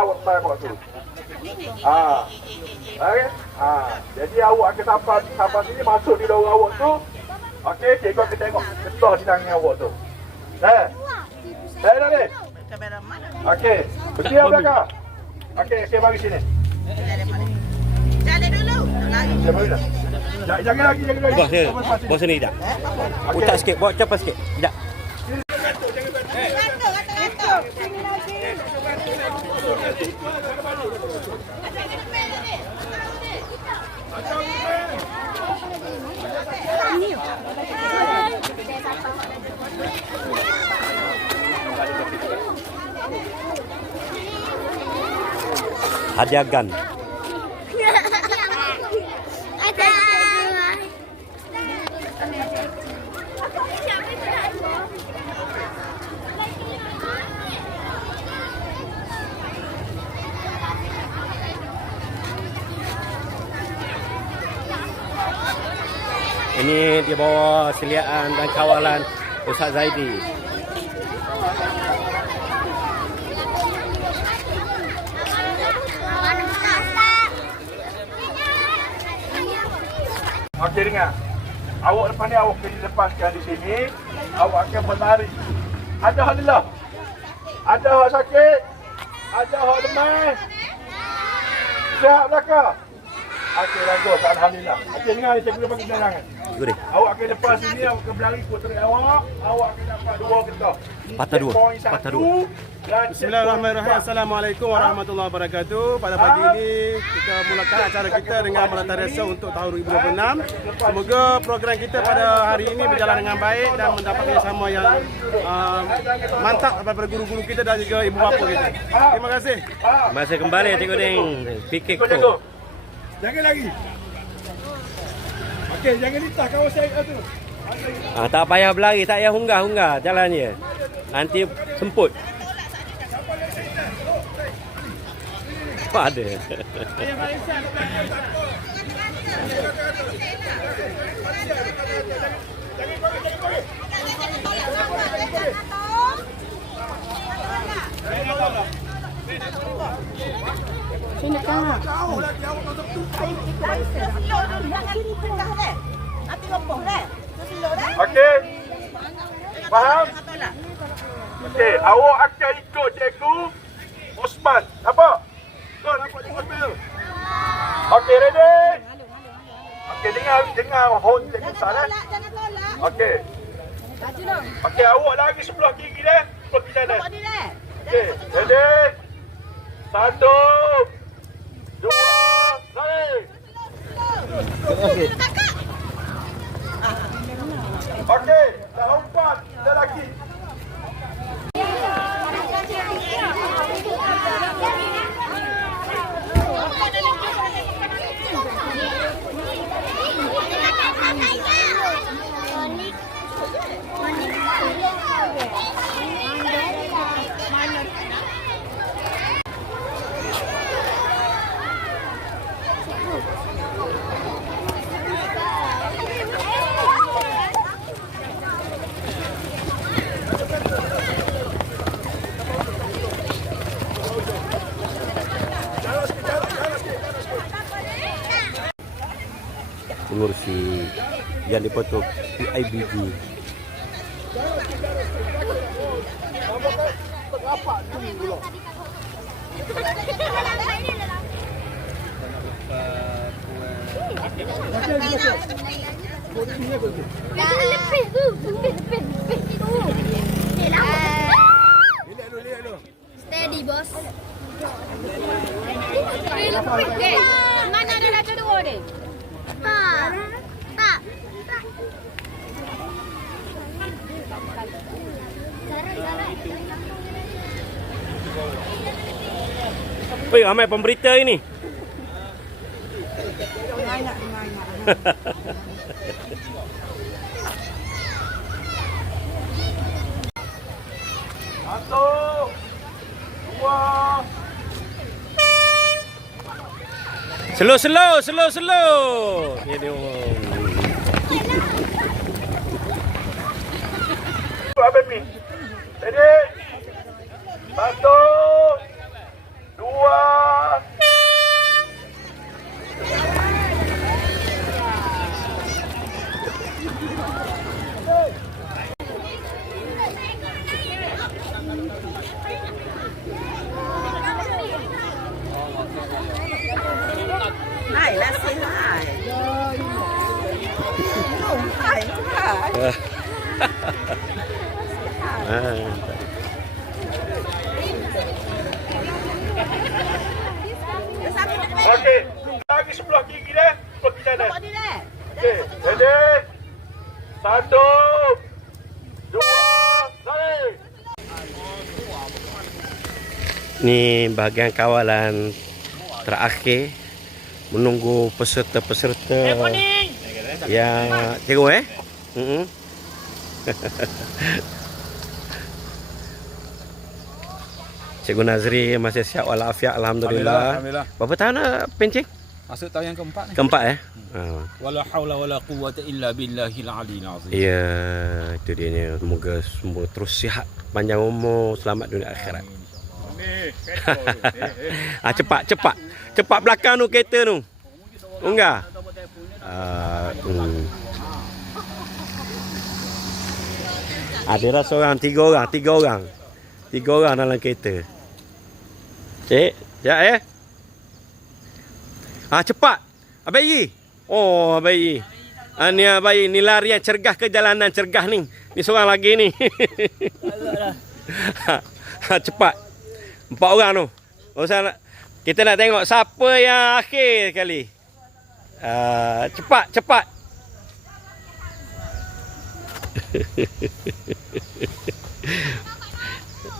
awak time waktu. Okey. Jadi awak akan sampai sini masuk di dalam awak tu. Okey, cikgu akan tengok getah di tangan awak tu. Dah ni. Okey, berdiam belakang. Okey, bagi sini. Jalan dulu. Jangan lagi. Bos sini dah. Utak sikit, buat cepat sikit. Sekejap. Hadiah gun. Ini di bawah seliaan dan kawalan Ustaz Zaidi. Okey, dengar. Awak lepas ni awak kena lepaskan di sini. Awak akan berlari. Ada hal lelah. Ada hal sakit. Ada hal demam. Sihat belakang. Okey, bagus. Alhamdulillah. Okey, dengar ni cikgu bagi penerangan. Awak akan lepas sini, awak akan berlari puteri awak. Awak akan dapat 2 getah. Patah dua. Bismillahirrahmanirrahim. Assalamualaikum warahmatullahi wabarakatuh. Pada pagi ini kita mulakan acara kita dengan melantar resa untuk tahun 2026. Semoga program kita pada hari ini berjalan dengan baik dan mendapat kerjasama yang mantap daripada guru-guru kita dan juga ibu bapa kita. Terima kasih. Masih kembali Cikgu Ding. Fikir ko. Jangan lagi. Okey, jangan litah kawasan itu. Tak payah berlari, tak payah hunggah-hunggah jalannya. Nanti semput. Apa ada? Sini kak. Okey. Faham? Okey, awak akan ikut cikgu Osman. Nampak? Kau nampak cikgu Osman tu? Okey, ready? Okey, dengar horn cikgu Osman. Jangan tolak. Okey. Okey, awak lagi sebelah kiri dah. Sebelah kiri dah. Okey, ready? 1, 2, lari. Okey, dah 4 dah lagi. Pengurusi yang dipotong PIBG. Lepis tu. Steady bos. Mana ada lagi dua ni? Tak. Weh, ramai pemberita ini. Satu, dua. Slow. Ini dia. Apa ni? Ready? 1, 2, Okey. Lagi sebelah kiri dah. Sebelah kiri dah. Okey. Ready? 1, 2, naik. Ni bahagian kawalan terakhir menunggu peserta-peserta yang tengok Cikgu Nazri masih siap walafiat, alhamdulillah. Alhamdulillah. Berapa tahun dah pencing? Masuk tahun yang keempat ni. Keempat Wala haula wala quwwata illa billahil aliyil azim. Ya, itu dia ni. Semoga semua terus sihat, panjang umur, selamat dunia akhirat. Cepat belakang tu kereta tu. Unggah. Ada dah seorang, tiga orang dalam kereta. Cik, sekejap cepat. Abai. Oh, Abai. Ni Abai, ni larian cergah ke jalanan cergah ni. Ni seorang lagi ni. Cepat. 4 orang tu. Kita nak tengok siapa yang akhir kali. Cepat.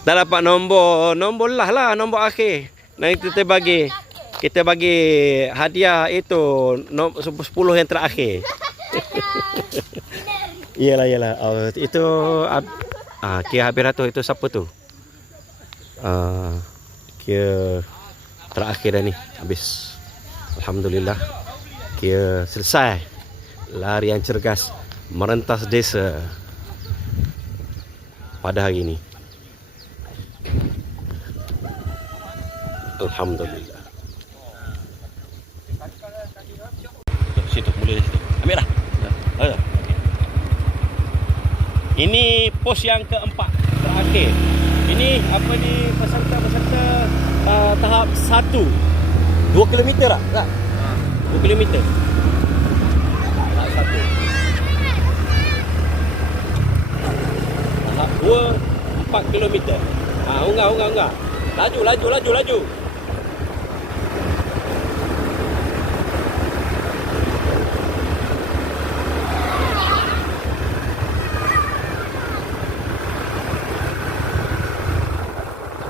Tak dapat nombor lah nombor akhir. Nanti kita bagi hadiah itu 10 yang terakhir. Iyalah. Itu kira habis tu, itu siapa tu? Kira terakhir dah ni, habis. Alhamdulillah. Kira selesai larian cergas merentas desa pada hari ini. Alhamdulillah. Situ boleh situ. Ambil dah. Okay. Ini pos yang keempat terakhir. Ini apa ni, peserta tahap 1. 2 km tak? 2 km. Tahap 1. Tahap 2 4 km. Unggah. Laju.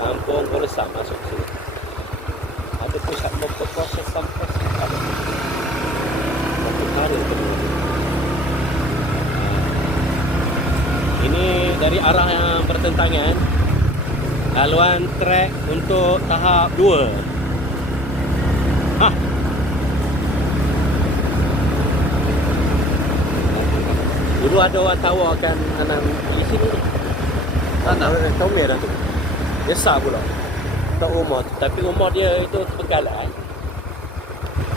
Kampung Bersam masuk sini. Ada pusat memperkuasa sampai sekarang. Ini dari arah yang bertentangan. Laluan trek untuk tahap 2. Dulu ada orang tawarkan tanam di sini ni. Tanah tahun merah tu. Besar pula. Tak rumah tu. Tapi rumah dia itu terbengkalai.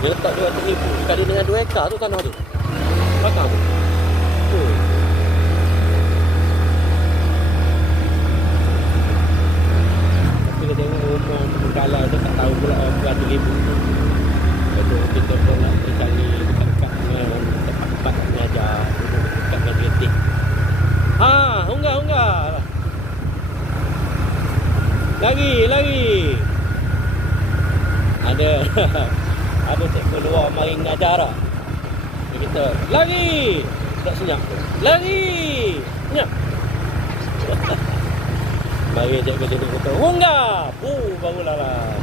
Dia letak dia ternipu. Sekali dengan 2 hektar tu tanah tu. Belakang tu. Tapi dia tengok rumah terbengkalai tu, tak tahu pula berapa ribu. Lepas kita pun nak cari dekat-dekat dengan tempat-tempat mengajar. Dekat dengan kreatif. Unggah. Lagi. Ada cikgu luar mari mengajar dah. Kita lari. Tak senyap. Lari. Senyap. Mari cikgu kata, "Unggah." Barulah lah.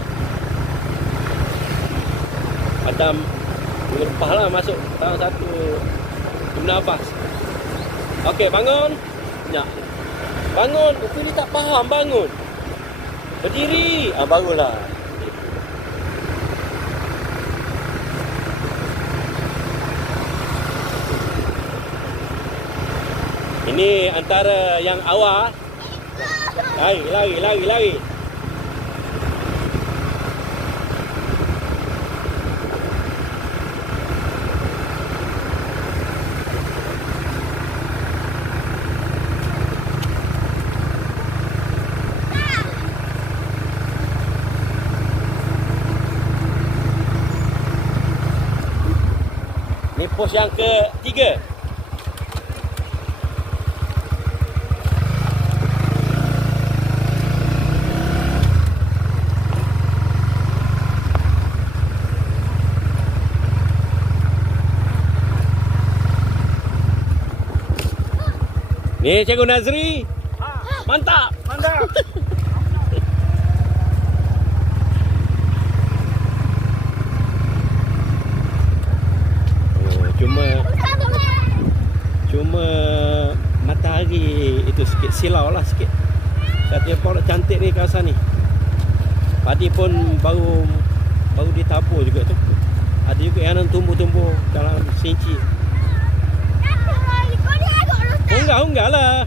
Adam berlepas lah masuk tahun 1 Ibn Abbas. Okey, bangun. Senyap. Bangun. Upin ni tak faham bangun. Berdiri. Barulah. Ini antara yang awal. Lari. Ini pos yang ke-3. Ni Cikgu Nazri. Mantap. Mantap. Cuma matahari itu sikit silau lah sikit. Katanya pun cantik ni kawasan ni. Padi pun baru ditabur juga tu. Ada juga yang tumbuh-tumbuh dalam senci. Unggah lah.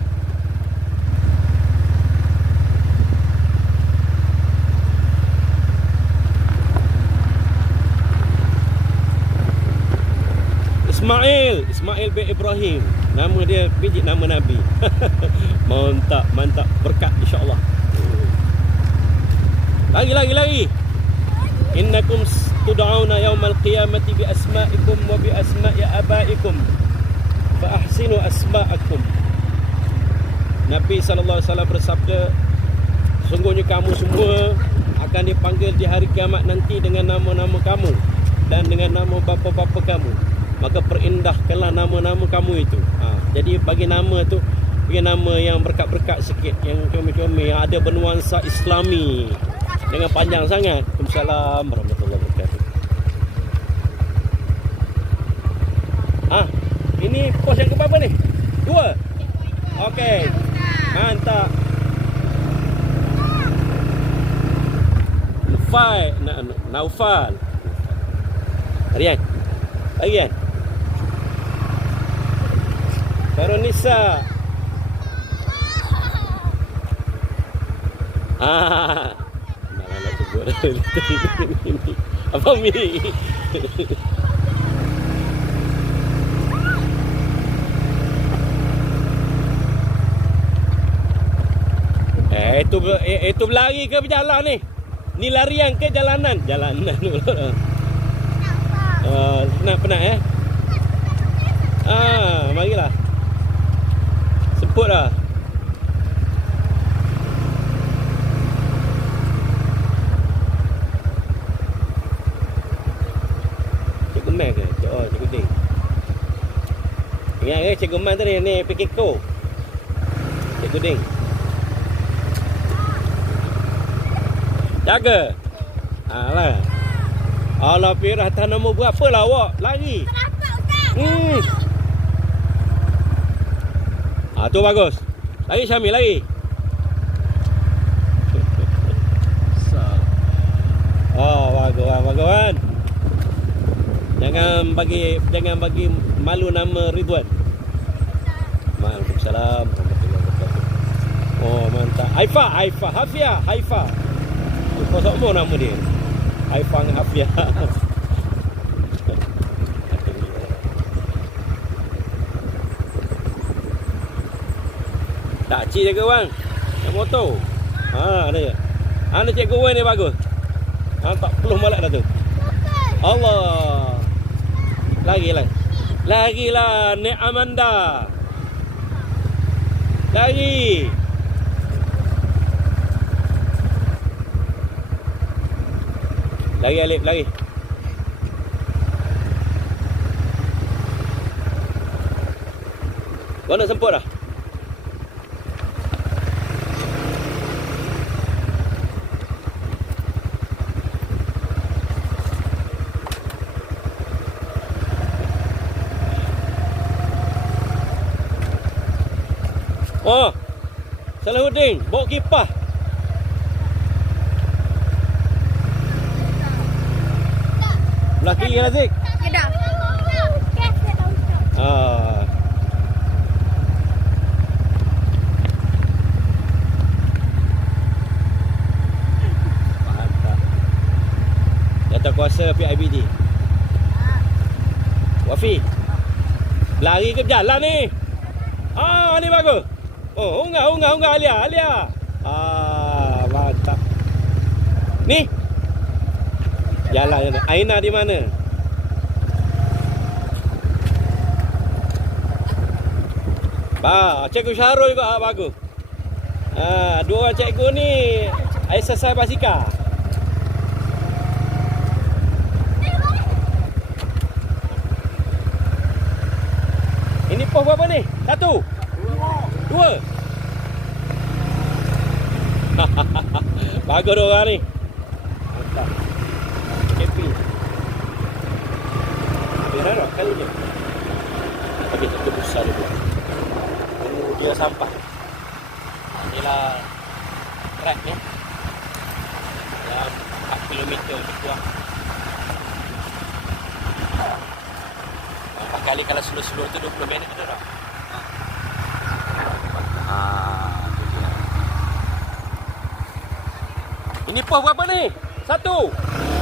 Ismail bin Ibrahim. Nama dia biji nama Nabi. Mantap, berkat insya-Allah. Lagi. Innakum tud'auna yaumal qiyamati bi asma'ikum wa bi asma'i abaikum. Fa ahsinu asma'akum. Nabi sallallahu alaihi wasallam bersabda, sungguhnya kamu semua akan dipanggil di hari kiamat nanti dengan nama-nama kamu dan dengan nama bapa-bapa kamu. Maka perindahkanlah nama-nama kamu itu. Jadi bagi nama tu, bagi nama yang berkat-berkat sikit, yang comel-comel, yang ada bernuansa Islami. Jangan panjang sangat. Waalaikumsalam warahmatullahi wabarakatuh. Ini pos yang keberapa ni? 2. Okey. Mantap. Naufal. Rian. Baronisa. Nak sebut apa Mi? Itu berlari ke berjalan ni? Ni larian ke jalanan? Jalanan dulu. Penat marilah. Semput lah. Cikgu Man ke? Cikgu Ding. Ingat ke Cikgu Man tadi ni Pikiko. Cikgu Ding. Jaga. Lah. Allah pirah atas nombor berapa lah awak? Lari. Tu bagus. Lari Syamil, lari. Bagus kan. Jangan bagi malu nama Ridwan. Waalaikumsalam warahmatullahi wabarakatuh. Mantap. Haifa. Kosok mo nama dia. Haifa dengan Hafia. Tak cik jaga bang. Yang motor. Ada. Ada cikgu Wan ni bagus. 40 malak dah tu. Allah. Lagilah Nek Amanda. Lagi. Lagi Alif, lagi. Kau nak semput dah? Salahuddin, bawa kipas. Belah kiri Razik. Kedah. Mantap. Jatuh kuasa PIBD. Wafi. Lari ke jalan ni? Ni bagus. Unggah Alia. Mantap. Ni. Jalan Aina di mana? Cikgu Syahrul juga bagus. Dua cikgu ni exercise basikal. Ini pos berapa ni? 1 2 Bagus dia orang ni. Mantap. Happy. Biar dah kali je. Bagi satu besar dia. Tunggu dia sampai. Inilah track ni. Dalam 4 km lebih kurang. Berapa kali kalau slow-slow tu 20 minit tu dah. Tu dia. Ini pos berapa ni? 1.